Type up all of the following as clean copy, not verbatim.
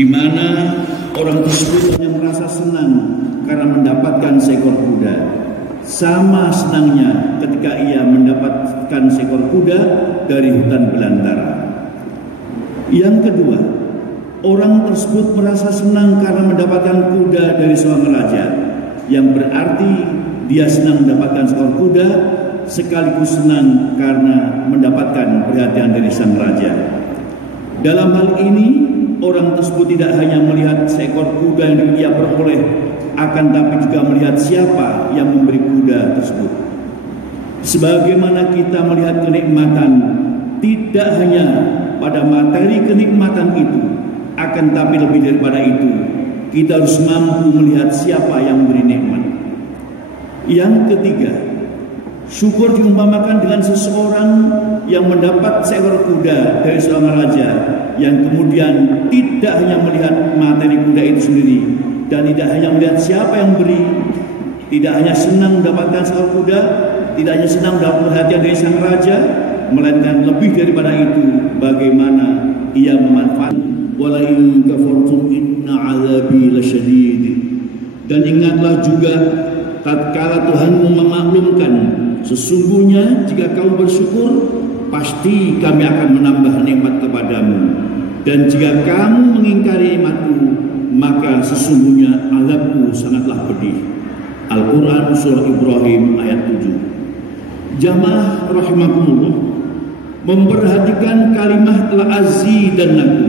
di mana orang tersebut hanya merasa senang karena mendapatkan seekor kuda. Sama senangnya ketika ia mendapatkan seekor kuda dari hutan belantara. Yang kedua, orang tersebut merasa senang karena mendapatkan kuda dari seorang raja, yang berarti dia senang mendapatkan seekor kuda sekaligus senang karena mendapatkan perhatian dari sang raja. Dalam hal ini, orang tersebut tidak hanya melihat seekor kuda yang ia peroleh, akan tapi juga melihat siapa yang memberi kuda tersebut. Sebagaimana kita melihat kenikmatan tidak hanya pada materi kenikmatan itu, akan tapi lebih daripada itu, kita harus mampu melihat siapa yang memberi nikmat. Yang ketiga, syukur diumpamakan dengan seseorang yang mendapat seekor kuda dari seorang raja, yang kemudian tidak hanya melihat materi kuda itu sendiri, dan tidak hanya melihat siapa yang beri, tidak hanya senang mendapatkan seekor kuda, tidak hanya senang mendapat perhatian dari sang raja, melainkan lebih daripada itu, bagaimana ia memanfaatkan. Wala in kafartum inna azabi lasyadid. Dan ingatlah juga tatkala Tuhanmu memaklumkan, sesungguhnya jika kamu bersyukur, pasti kami akan menambah nikmat kepadamu. Dan jika kamu mengingkari nikmatku, maka sesungguhnya azabku sangatlah pedih. Al-Quran Surah Ibrahim ayat 7. Jamaah rahimakumullah, memperhatikan kalimat la'azidannakum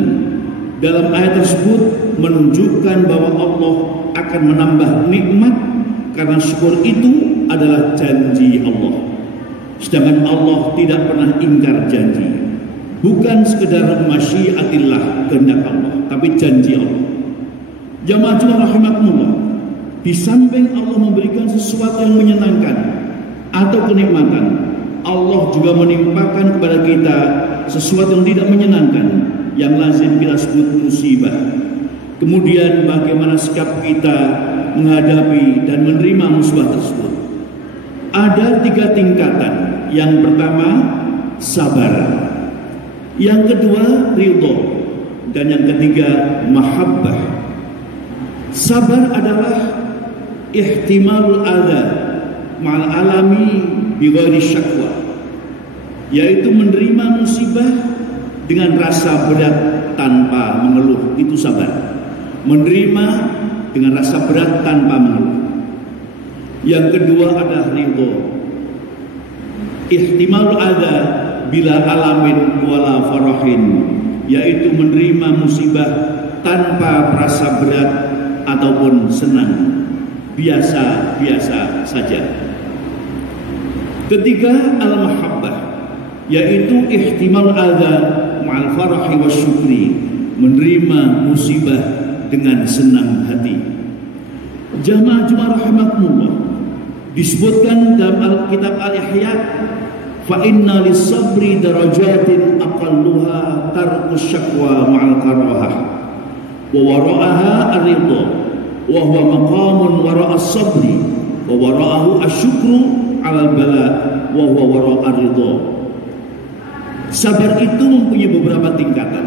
dalam ayat tersebut menunjukkan bahwa Allah akan menambah nikmat, karena syukur itu adalah janji Allah. Sedangkan Allah tidak pernah ingkar janji. Bukan sekedar masyiatillah, kehendak Allah, tapi janji Allah. Jamaah rahimakumullah, di samping Allah memberikan sesuatu yang menyenangkan atau kenikmatan, Allah juga menimpakan kepada kita sesuatu yang tidak menyenangkan, yang lazim kita sebut musibah. Kemudian bagaimana sikap kita menghadapi dan menerima musibah tersebut? Ada 3 tingkatan. Yang pertama, sabar. Yang kedua, ridho. Dan yang ketiga, mahabbah. Sabar adalah ihtimalul adha ma'al alami bighairi syakwa, yaitu menerima musibah dengan rasa berat tanpa mengeluh. Itu sabar. Menerima dengan rasa berat tanpa mengeluh. Yang kedua adalah ridho. Ihtimalul adha bila alamin wala farahin, yaitu menerima musibah tanpa merasa berat ataupun senang, biasa-biasa saja. Ketiga, al-mahabbah, yaitu ihtimal adha ma'al farahi wa syukri, menerima musibah dengan senang hati. Jamaah rahimakumullah, disebutkan dalam kitab Al-Ihya, fa inna lis-sabri darajatin aqalluha tarkus syakwa ma'al karahah wa wara'aha ar-ridha wa huwa maqamun wara'as sabri wa wara'ahu asyukru 'alal bala wa huwa wara'ar ridha. Sabar itu mempunyai beberapa tingkatan.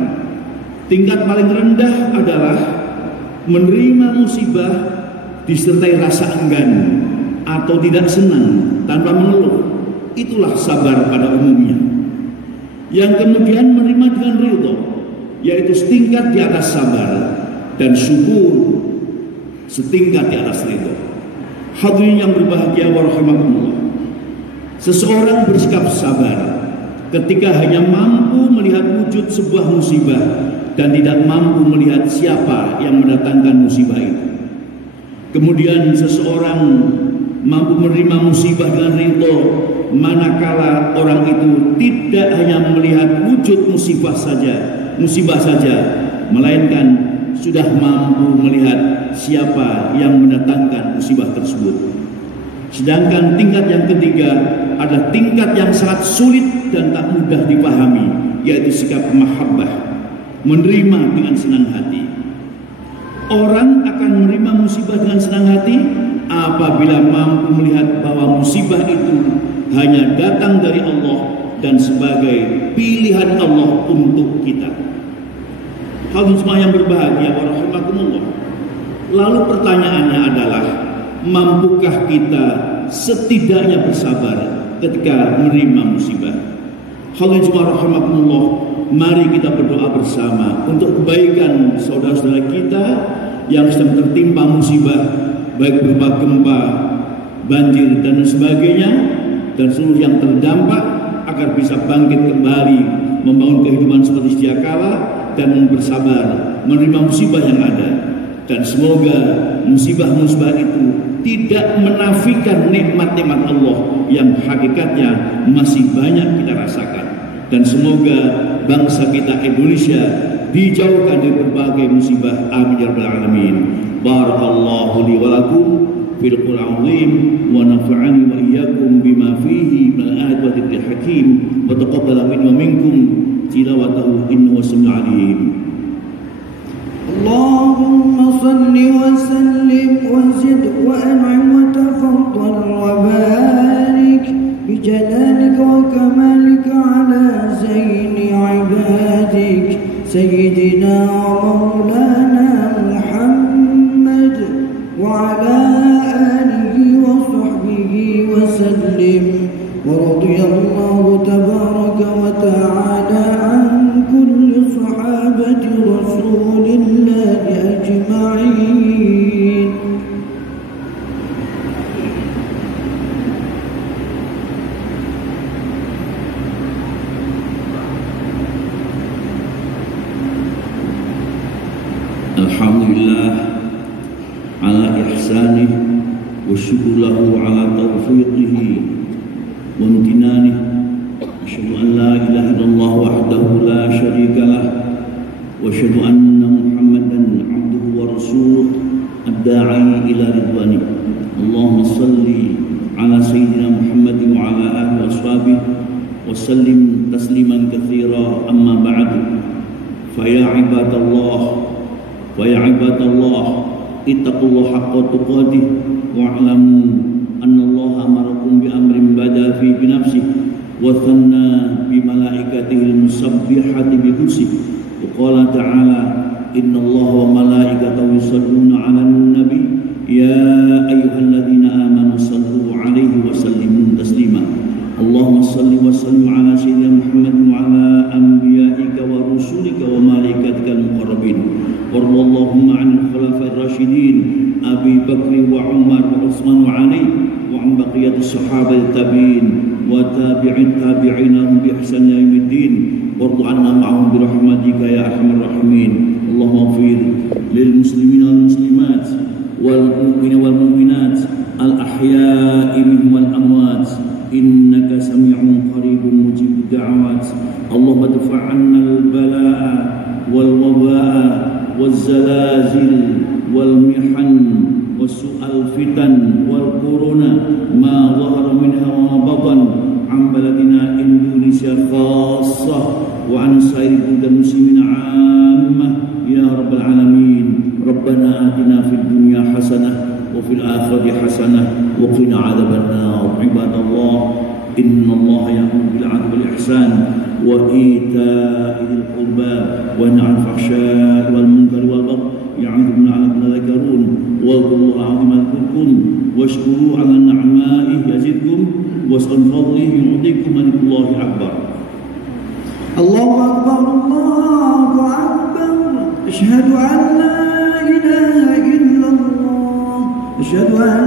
Tingkat paling rendah adalah menerima musibah disertai rasa enggan atau tidak senang tanpa mengeluh. Itulah sabar pada umumnya. Yang kemudian menerima dengan ridho, yaitu setingkat di atas sabar, dan syukur setingkat di atas ridho. Hadirin yang berbahagia wa rahimakumullah, seseorang bersikap sabar ketika hanya mampu melihat wujud sebuah musibah dan tidak mampu melihat siapa yang mendatangkan musibah itu. Kemudian seseorang mampu menerima musibah dengan ridho manakala orang itu tidak hanya melihat wujud musibah saja, melainkan sudah mampu melihat siapa yang mendatangkan musibah tersebut. Sedangkan tingkat yang ketiga adalah tingkat yang sangat sulit dan tak mudah dipahami, yaitu sikap mahabbah, menerima dengan senang hati. Orang akan menerima musibah dengan senang hati apabila mampu melihat bahwa musibah itu hanya datang dari Allah dan sebagai pilihan Allah untuk kita. Hadirin semua yang berbahagia, warahmatullah. Lalu pertanyaannya adalah, mampukah kita setidaknya bersabar ketika menerima musibah? Hadirin semua rahmatullah, mari kita berdoa bersama untuk kebaikan saudara-saudara kita yang sedang tertimpa musibah, baik berupa gempa, banjir dan sebagainya, dan seluruh yang terdampak agar bisa bangkit kembali, membangun kehidupan seperti sedia kala dan bersabar menerima musibah yang ada. Dan semoga musibah-musibah itu tidak menafikan nikmat-nikmat Allah yang hakikatnya masih banyak kita rasakan. Dan semoga bangsa kita Indonesia dijauhkan dari berbagai musibah. Amin ya rabbal alamin. Barakallahu li wa lakum fil Qur'anil azim wa nafa'ani wa iyyakum bima fihi min al-ayati wa dzikril hakim wa taqabbala minni wa minkum tilawatahu innahu sami'un alim. Allahumma salli wa sallim wa zid wa an'im wa tafaddal wa barik bi jalalika wa kamalika ala zaini ibadik sayyidina maulana Muhammad wa ala alihi wa sahbihi wa sallim wa radiyallahu tabaraka wa ta'ala an kulli sahabati rasulillahi ajma'in. Alhamdulillah ala ihsanih wa syukur lahu ala taufiqihi wa imtinanih. Asyhadu an la ilaha illallah wahdahu la syarika lah wa asyhadu anna Muhammadan abduhu wa rasuluh ad-da'i ila ridwani. Allahumma salli ala sayyidina Muhammadin wa ala alihi wa ashabihi wa sallim tasliman katsira, amma ba'du. Fa ya ibadallah ويا عباد الله اتقوا الله حق تقاته واعلموا أن الله أمركم بأمر بدأ فيه بنفسه وثنى بملائكته المسبحة بقدسه وقال تعالى إن الله وملائكته يصلون على النبي يا أيها الذين آمنوا صلوا عليه وسلموا تسليما. اللهم صل وسلم على سيدنا محمد وعلى أنبيائك ورسلك وملائكتك المقربين. وارض اللهم عن الخلفاء الراشدين أبي بكر وعمر وعثمان وعلي وعن بقية الصحابة التابعين وتابع التابعين لهم بإحسان إلى يوم الدين. وارض عنا معهم برحمتك يا أرحم الراحمين. اللهم اغفر للمسلمين والمسلمات والمؤمنين والمؤمنات الأحياء منهم والأموات إنك سميع قريب مجيب الدعوات. اللهم ادفع عنا البلاء والوباء والزلازل والمحن وسوء الفتن والكورونا ما ظهر منها وما بطن عن بلدنا إندونيسيا خاصة وعن سائر بلاد المسلمين عامة يا رب العالمين. ربنا آتنا في الدنيا حسنة وفي الآخرة حسنة وقنا عذاب النار. عباد الله إن الله يأمر بالعدل والإحسان وإيتاء ذي القربى وينهى عن الفحشاء والمنكر والبغي يعظكم لعلكم تذكرون. واذكروا الله العظيم يذكركم واشكروا على نعمائه يزدكم واسألوا فضله يعطيكم. ولذكر الله أكبر. الله أكبر الله أكبر. أشهد أن لا إله إلا الله. أشهد أن